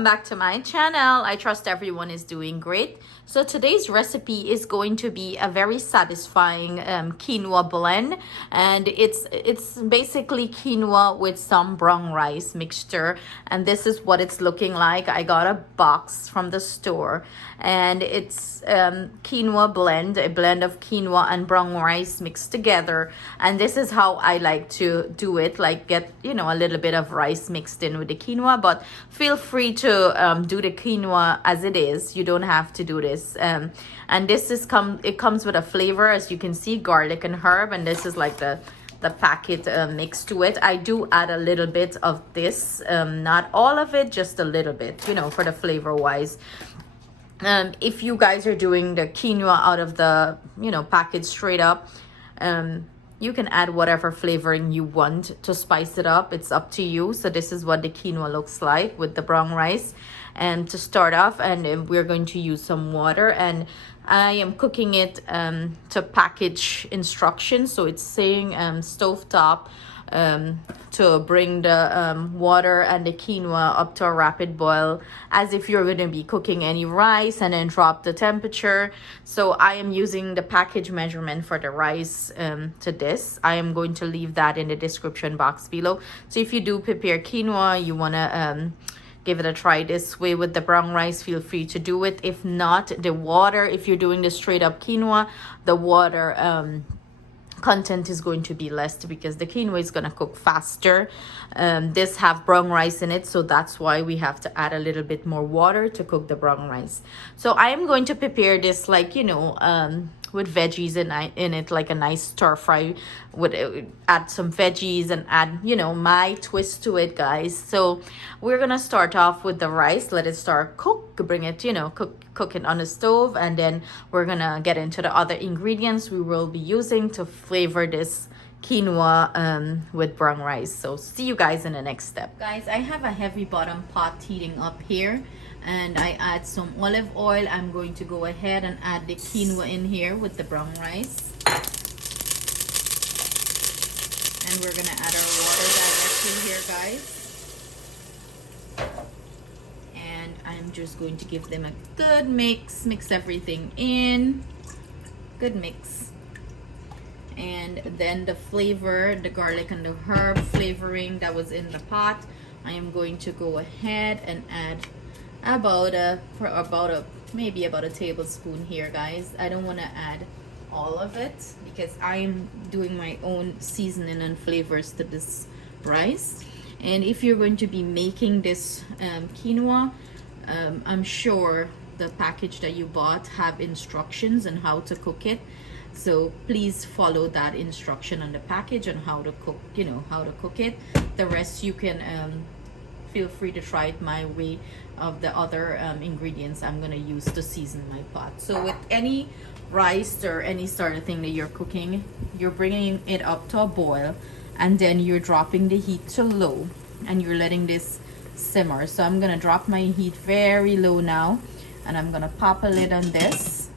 welcome back to my channel. I trust everyone is doing great. So today's recipe is going to be a very satisfying quinoa blend, and it's basically quinoa with some brown rice mixture, and this is what it's looking like. I got a box from the store, and it's quinoa blend, a blend of quinoa and brown rice mixed together. And this is how I like to do it, like get a little bit of rice mixed in with the quinoa, but feel free to do the quinoa as it is. You don't have to do this. And this is it comes with a flavor, as you can see, garlic and herb, and this is like the packet mix to it. I do add a little bit of this, not all of it, just a little bit, for the flavor wise. If you guys are doing the quinoa out of the packet straight up, you can add whatever flavoring you want to spice it up. It's up to you. So this is what the quinoa looks like with the brown rice. And to start off, and we're going to use some water, and I am cooking it to package instructions. So it's saying stove top to bring the water and the quinoa up to a rapid boil, as if you're going to be cooking any rice, and then drop the temperature. So I am using the package measurement for the rice to this. I am going to leave that in the description box below. So if you do prepare quinoa, you want to give it a try this way with the brown rice, feel free to do it. If not, the water, if you're doing the straight up quinoa, the water content is going to be less because the quinoa is going to cook faster. This have brown rice in it, so that's why we have to add a little bit more water to cook the brown rice. So I am going to prepare this like with veggies in it, like a nice stir fry. Would add some veggies and add my twist to it, guys. So we're gonna start off with the rice. Let it start cook, bring it cook it on the stove, and then we're gonna get into the other ingredients we will be using to flavor this quinoa with brown rice. So see you guys in the next step. Guys, I have a heavy bottom pot heating up here, and I add some olive oil. I'm going to go ahead and add the quinoa in here with the brown rice, and we're gonna add our water directly here, guys. And I'm just going to give them a good mix everything in, good mix. And then the flavor, the garlic and the herb flavoring that was in the pot, I am going to go ahead and add maybe about a tablespoon here, guys. I don't want to add all of it because I'm doing my own seasoning and flavors to this rice. And if you're going to be making this quinoa, I'm sure the package that you bought have instructions on how to cook it. So please follow that instruction on the package on how to cook, how to cook it. The rest you can feel free to try it my way of the other ingredients I'm gonna use to season my pot. So with any rice or any sort of thing that you're cooking, you're bringing it up to a boil, and then you're dropping the heat to low, and you're letting this simmer. So I'm gonna drop my heat very low now, and I'm gonna pop a lid on this,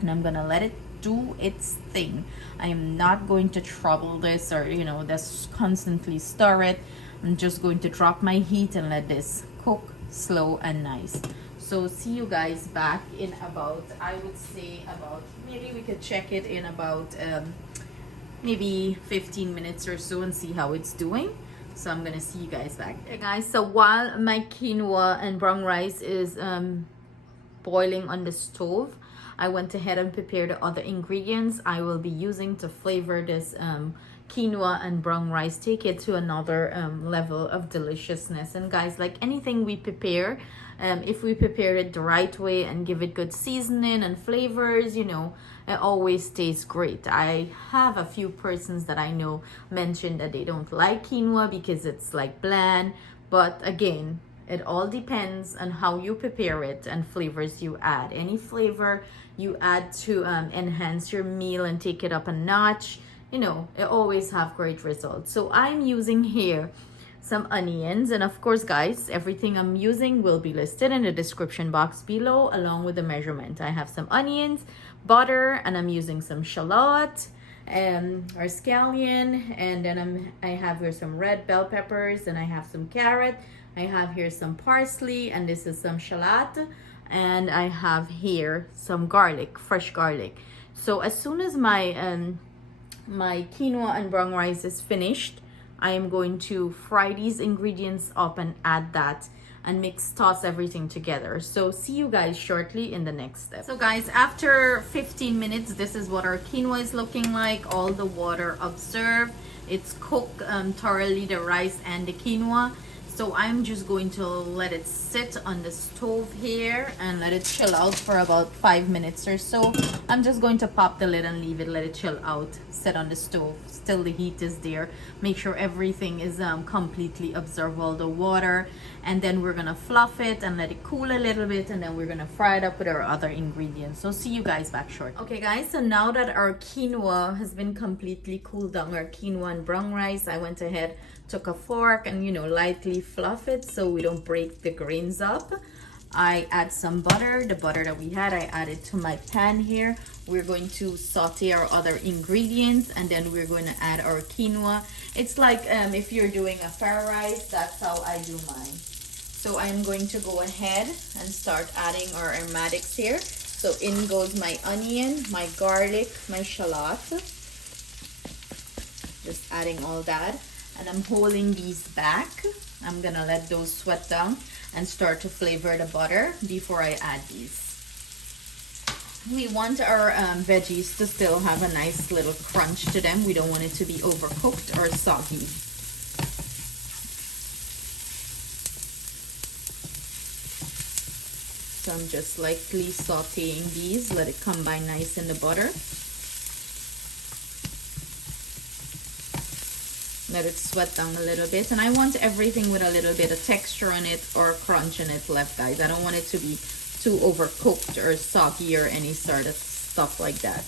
and I'm gonna let it do its thing. I am not going to trouble this or just constantly stir it. I'm just going to drop my heat and let this cook slow and nice. So see you guys back in about, I would say about, maybe we could check it in about maybe 15 minutes or so and see how it's doing. So I'm gonna see you guys back. Okay guys, so while my quinoa and brown rice is boiling on the stove, I went ahead and prepared the other ingredients I will be using to flavor this quinoa and brown rice, take it to another level of deliciousness. And guys, like anything we prepare, if we prepare it the right way and give it good seasoning and flavors, it always tastes great. I have a few persons that I know mentioned that they don't like quinoa because it's like bland, but again, it all depends on how you prepare it and flavors you add. Any flavor you add to enhance your meal and take it up a notch, it always have great results. So I'm using here some onions, and of course guys, everything I'm using will be listed in the description box below along with the measurement. I have some onions, butter, and I'm using some shallot or scallion, and then I have here some red bell peppers, and I have some carrot, I have here some parsley, and this is some shallot, and I have here some garlic, fresh garlic. So as soon as my quinoa and brown rice is finished, I am going to fry these ingredients up and add that and toss everything together. So see you guys shortly in the next step. So guys, after 15 minutes, this is what our quinoa is looking like. All the water absorbed. It's cooked thoroughly, the rice and the quinoa. So I'm just going to let it sit on the stove here and let it chill out for about 5 minutes or so. I'm just going to pop the lid and leave it, let it chill out, sit on the stove. Still the heat is there. Make sure everything is completely absorb all the water. And then we're gonna fluff it and let it cool a little bit, and then we're gonna fry it up with our other ingredients. So see you guys back shortly. Okay guys, so now that our quinoa has been completely cooled down, our quinoa and brown rice, I went ahead, took a fork and lightly fluff it so we don't break the grains up. I add some butter, the butter that we had, I added to my pan here. We're going to saute our other ingredients, and then we're going to add our quinoa. It's like if you're doing a fried rice, that's how I do mine. So I'm going to go ahead and start adding our aromatics here. So in goes my onion, my garlic, my shallot. Just adding all that. And I'm holding these back. I'm gonna let those sweat down and start to flavor the butter before I add these. We want our veggies to still have a nice little crunch to them. We don't want it to be overcooked or soggy. So I'm just lightly sauteing these, let it combine nice in the butter. Let it sweat down a little bit, and I want everything with a little bit of texture on it or crunch in it left, guys. I don't want it to be too overcooked or soggy or any sort of stuff like that.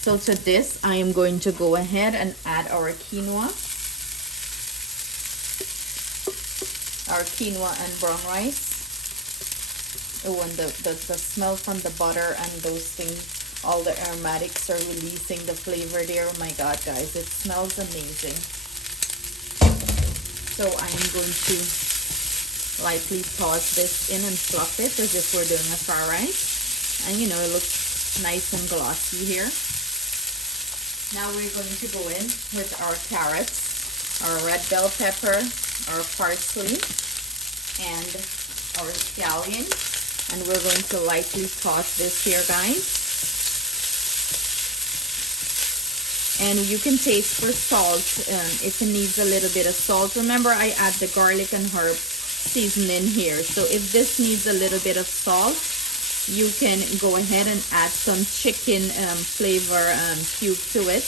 So to this, I am going to go ahead and add our quinoa and brown rice. Oh, and the smell from the butter and those things, all the aromatics are releasing the flavor there. Oh my god, guys, it smells amazing. So I am going to lightly toss this in and fluff it as if we're doing a fried rice. And it looks nice and glossy here. Now we're going to go in with our carrots, our red bell pepper, our parsley, and our scallion. And we're going to lightly toss this here, guys. And you can taste for salt if it needs a little bit of salt. Remember, I add the garlic and herb seasoning here. So if this needs a little bit of salt, you can go ahead and add some chicken flavor cube to it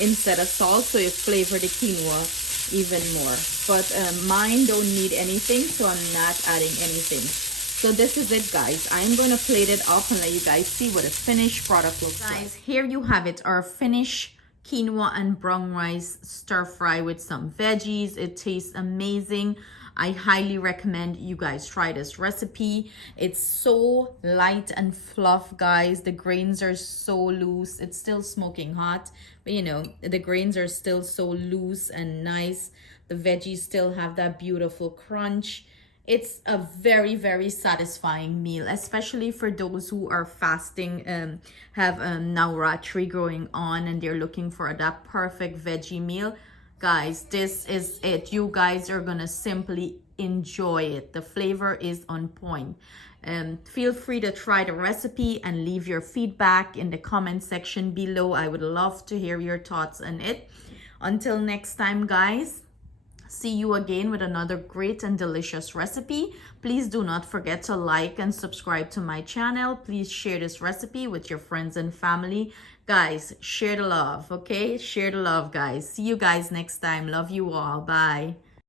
instead of salt. So it flavor the quinoa even more. But mine don't need anything, so I'm not adding anything. So this is it, guys. I'm going to plate it up and let you guys see what a finished product looks like. Guys, here you have it, our finished quinoa and brown rice stir fry with some veggies. It tastes amazing. I highly recommend you guys try this recipe. It's so light and fluff, guys. The grains are so loose. It's still smoking hot, but the grains are still so loose and nice. The veggies still have that beautiful crunch. It's a very, very satisfying meal, especially for those who are fasting, have Navratri going on, and they're looking for that perfect veggie meal. Guys, this is it. You guys are gonna simply enjoy it. The flavor is on point. Feel free to try the recipe and leave your feedback in the comment section below. I would love to hear your thoughts on it. Until next time, guys, see you again with another great and delicious recipe. Please do not forget to like and subscribe to my channel. Please share this recipe with your friends and family. Guys, share the love, okay? Share the love, guys. See you guys next time. Love you all. Bye.